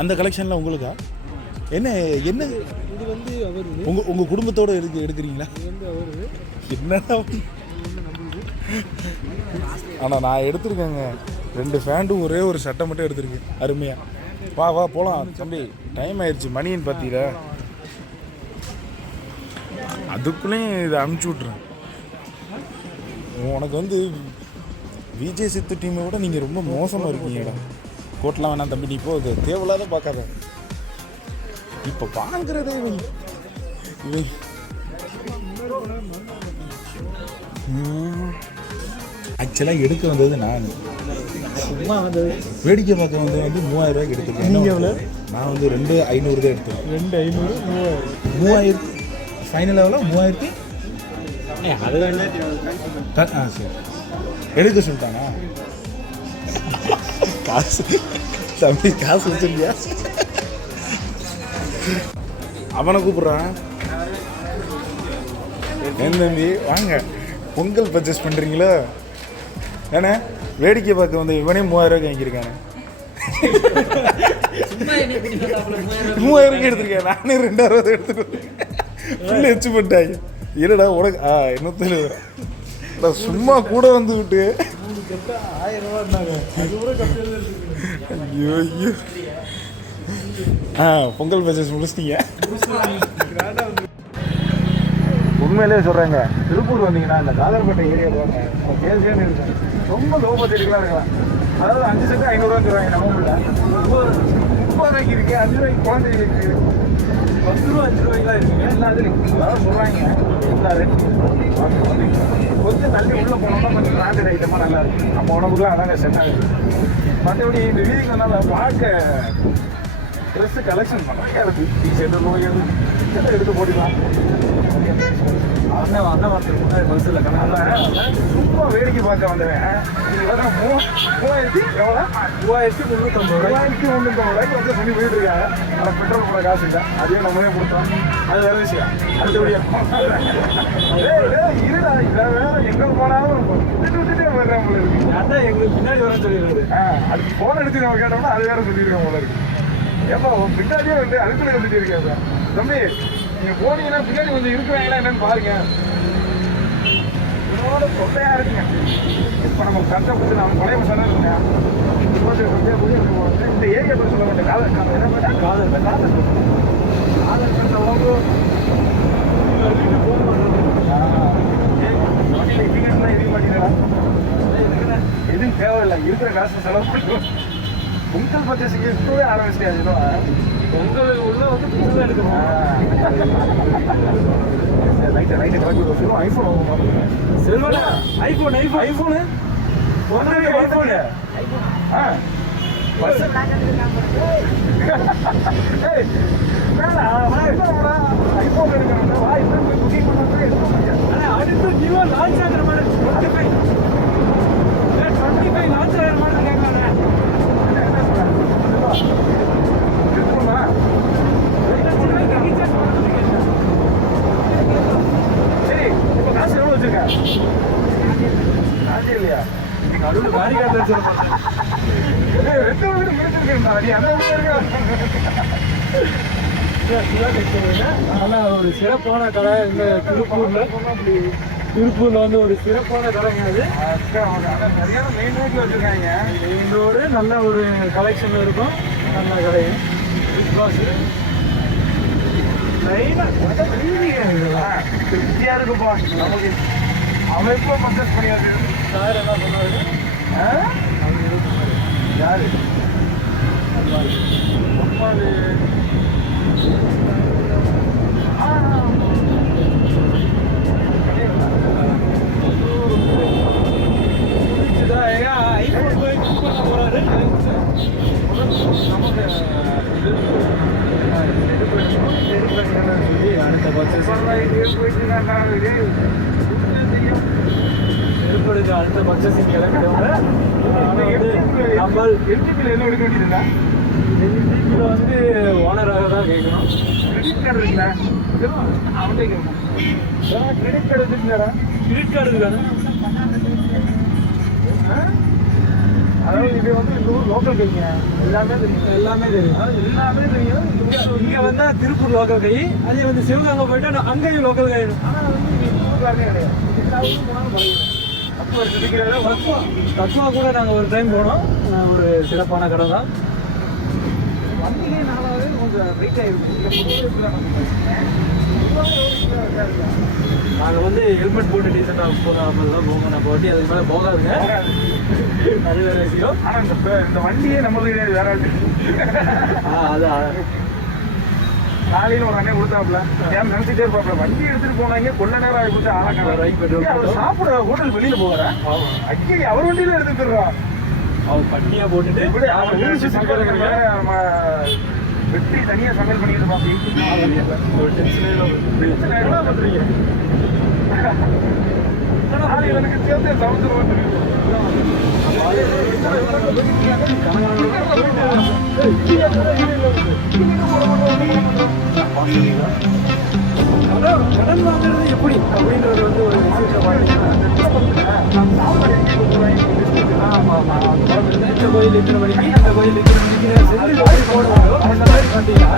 அந்த கலெக்ஷன்லாம் உங்களுக்கா? என்ன என்ன இது வந்து அவர் உங்கள் குடும்பத்தோடு எடுக்கிறீங்களா? என்னடா ஆனால் நான் எடுத்திருக்கேங்க 2 ஃபேண்ட்டும் ஒரே ஒரு சட்டை மட்டும் எடுத்திருக்கேன். அருமையாக. வா வா போகலாம் தம்பி, டைம் ஆயிடுச்சு. மணின்னு பார்த்தீர அதுக்குள்ளேயும் இதை அனுப்பிச்சி விட்றேன். உனக்கு வந்து விஜய் சித்து டீமை விட நீங்கள் ரொம்ப மோசமாக இருக்கீங்கடா. கோட்டெலாம் வேணாம் தம்பி, நீ இப்போ இது தேவையில்லாத பார்க்காத. இப்போ வாங்குறதே இவை ஆக்சுவலாக எடுக்க வந்தது நான், சும்மா வந்து வேடிக்கை பார்க்க வந்தது வந்து 3000 ரூபாய்க்கு எடுத்துருக்கேன். நீங்கள் எவ்வளோ? நான் வந்து 2500 தான் எடுத்தேன். 2500 3000 ஃபைனல் எவ்வளோ? 3000. அது சரி எடுக்க சொல்லிட்டானா? காசு தம்பி காசு வச்சிருக்கியா? அவனை கூப்பிட்றான். என் தம்பி வாங்க, பொங்கல் பர்ச்சேஸ் பண்ணுறீங்களா? ஏன்னா வேடிக்கை பார்க்க வந்து இவனே 3000 ரூபாய்க்கு வாங்கியிருக்கானே. 3000 எடுத்துருக்கேன். நானே 2000 எடுத்துட்டு ஃபுல்லு வச்சு போட்டாங்க. இருடா உனக்கு இன்னொத்துல சும்மா கூட வந்து விட்டு 1000 ரூபான்னாங்க. அது கூட ஐயோ ஐயோ. பொங்கல் பர்ச்சேஸ் முடிச்சிட்டீங்க. உண்மையிலே சொல்கிறாங்க, திருப்பூர் வந்தீங்கன்னா இந்த காதர்பேட்டை ஏரியாவில் வாங்க. கேள்வியான இருக்காங்க, ரொம்ப லோ பட்ஜெட்டுக்கெலாம் இருக்கலாம். அதாவது 5 செட்டு 500 தருவாங்க. நம்ம ஊரில் 30 ரூபாய்க்கு இருக்குது, 5 ரூபாய்க்கு குழந்தைங்க இருக்குது, 10 ரூபா 5 ரூபாய்க்குலாம் இருக்குங்க. எல்லா இதுலையும் அதாவது சொல்கிறாங்க. கொஞ்சம் தள்ளி உள்ளே போனோம்னா கொஞ்சம் பிராண்டட் ஐட்டமாக நல்லா இருக்குது. நம்ம உடம்புக்குலாம் அதாங்க செட் ஆகுது. மற்றபடி இந்த வீதிக்கு வந்தால் பார்க்க ட்ரெஸ்ஸு கலெக்ஷன் நிறையா இருக்குது. டிஷர்ட்டு நோய்கள் இதெல்லாம் எடுத்து போட்டுக்கலாம். அண்ணன் வரதுக்கு முன்னாடி பஸ்ஸில் சும்மா வேடிக்கை பார்க்க வந்தேன். இது வர 3000 எவ்வளோ? 3350 ரூபாய்க்கு வந்து சொல்லி போயிட்டு இருக்காங்க. ஆனால் பெட்ரோல் போட காசு இல்லை, அதையும் நம்மளே கொடுத்தோம். அது வேறு விஷயம். அடுத்தபடியாக இருடா, இதை வேற எங்கே போனாலும் விட்டுட்டே போயிடுறேன் போல இருக்கு. அதான் எங்களுக்கு பின்னாடி வரேன்னு சொல்லிடுறது. அதுக்கு ஃபோன் எடுத்து நம்ம கேட்டோம்னா அது வேற சொல்லியிருக்கோம் போல இருக்கு. ஏப்பா பின்னாடியே வந்து அதுக்குள்ளே வந்துட்டு இருக்கேன் தம்பி. நீங்கள் போனீங்கன்னா பின்னாடி கொஞ்சம் இருக்கிறாங்களா என்னன்னு பாருங்க. இதோட தொல்லையா இருக்குங்க. இப்போ நம்ம கஷ்டப்பட்டு நம்ம பழைய மசாலா இருக்குங்க. இந்த ஏரியா பற்றி சொல்ல மாட்டேன். காதல் எதுவும் தேவையில்லை, இருக்கிற காசு செலவு பண்ணுவோம். பொங்கல் பர்ச்சேஸுக்கு இப்பவே ஆரம்பிச்சிட்டேன். பொங்கல் உள்ள வந்து பொங்கல் எடுக்கணும். ஐஃபோனு ஒன்றாவே ஐஃபோனு ஐஃபோன் எடுக்கணும். அடுத்து நியூவா லான்ச் ஆகிற மாதிரி 25 லான்ச் ஆகிற மாதிரி கேட்கறாங்க. சரி, இப்போ காசு எவ்வளோ வச்சிருக்கேன்? காசு இல்லையா? நடுவில் காரி காசு வச்சிருக்கேன். 2 வீடு முடிச்சிருக்கேன். நல்லா ஒரு சிறப்பான கடை இந்த திருப்பூர்ல வந்து ஒரு சிறப்பான கடைங்க. அது சரியான மெயின் ரோட்ல வச்சிருக்காங்க. மெயின் ரோடு நல்ல ஒரு கலெக்ஷன் இருக்கும். நல்ல கடையும் திருப்தியா இருக்குப்பா நமக்கு. அமைப்பா பர்ச்சேஸ் பண்ணியாது. சார் என்ன சொன்னாரு? யாரு ஐஃபோன் போய் புக் பண்ண போறாரு. அடுத்த பர்ச்சேஸ் திருப்பதிக்கு அடுத்த பர்ச்சேசிங் கிளம்பிட்டவங்க நம்ம எல்ஜிபியில் என்ன எடுக்க வேண்டியதுன்னா எல்ஜிபியில் வந்து ஓனராக தான் கேட்கணும். கிரெடிட் கார்டு இருக்குண்ணா, அவன்கிட்ட கேட்கணும். கிரெடிட் கார்டு வச்சுருந்தாரா? கிரெடிட் கார்டு இருக்காரு. அதாவது இது வந்து இந்த ஊர் லோக்கல் கைங்க எல்லாமே தெரியும். எல்லாமே தெரியும். அதாவது எல்லாமே தெரியும். இங்க வந்தா திருப்பூர் லோக்கல் கை, அதே வந்து சிவகங்கை போயிட்டா அங்கேயும் லோக்கல் கை. ஆனால் வந்து இது இந்த ஊருக்காரனே கிடையாது. எல்லா ஊரும் போனாலும் பழகிடும். அப்போ இருக்கிறத தத்துவா கூட நாங்கள் ஒரு டைம் போனோம். ஒரு சிறப்பான கடை தான். வண்டியிலே நாளாவே கொஞ்சம் வெயிட் ஆகிருக்கும். நாங்கள் வந்து ஹெல்மெட் போட்டு டீசெண்டாக போகாமல் தான் போவோம். நம்ம வண்டி அதுக்கு மேலே போகாதுங்க. அது வேற விஷயம். ஆனால் இந்த வண்டியே நம்மளுக்கு கிடையாது, வேற ஆள். அது காலையில் ஒரு அண்ணன் கொடுத்தாப்புல ஏன் நினைச்சிட்டே இருப்பாப்புல வண்டி எடுத்துட்டு போனாங்க கொள்ள நேரம் ஆகி கொடுத்து அவர் சாப்பிட ஹோட்டல் வெளியில போகிறேன். அக்கி அவர் வண்டியில எடுத்துட்டுறோம். அவர் பட்டியாக போட்டுட்டு இப்படி அவர் நம்ம வெற்றி தனியா சமையல் பண்ணிட்டு இருப்பாங்க. ஒரு டென்ஷனே எனக்கு சேர்ந்து சமைச்சிருவோம். கடன் வாங்குறது எப்படி அப்படின்றது வந்து ஒரு இந்த கோயில் இத்தனை மணிக்கு, இந்த கோயில் இத்தனை மணிக்கு செஞ்சு போடுவாங்க. அந்த மாதிரி பார்த்தீங்கன்னா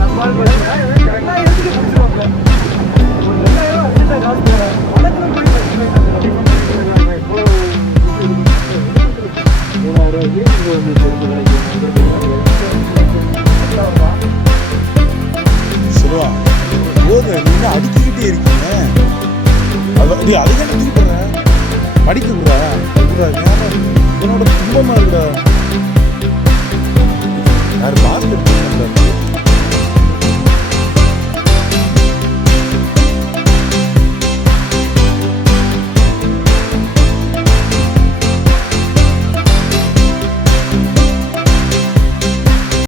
நம்மளால் பார்த்தீங்கன்னா எல்லாம் எடுத்துட்டு முடிச்சிருவாங்க. ஒரு 2000 அர்ஜென்ட்டாக காசு போகிறேன் வழக்கில் போய்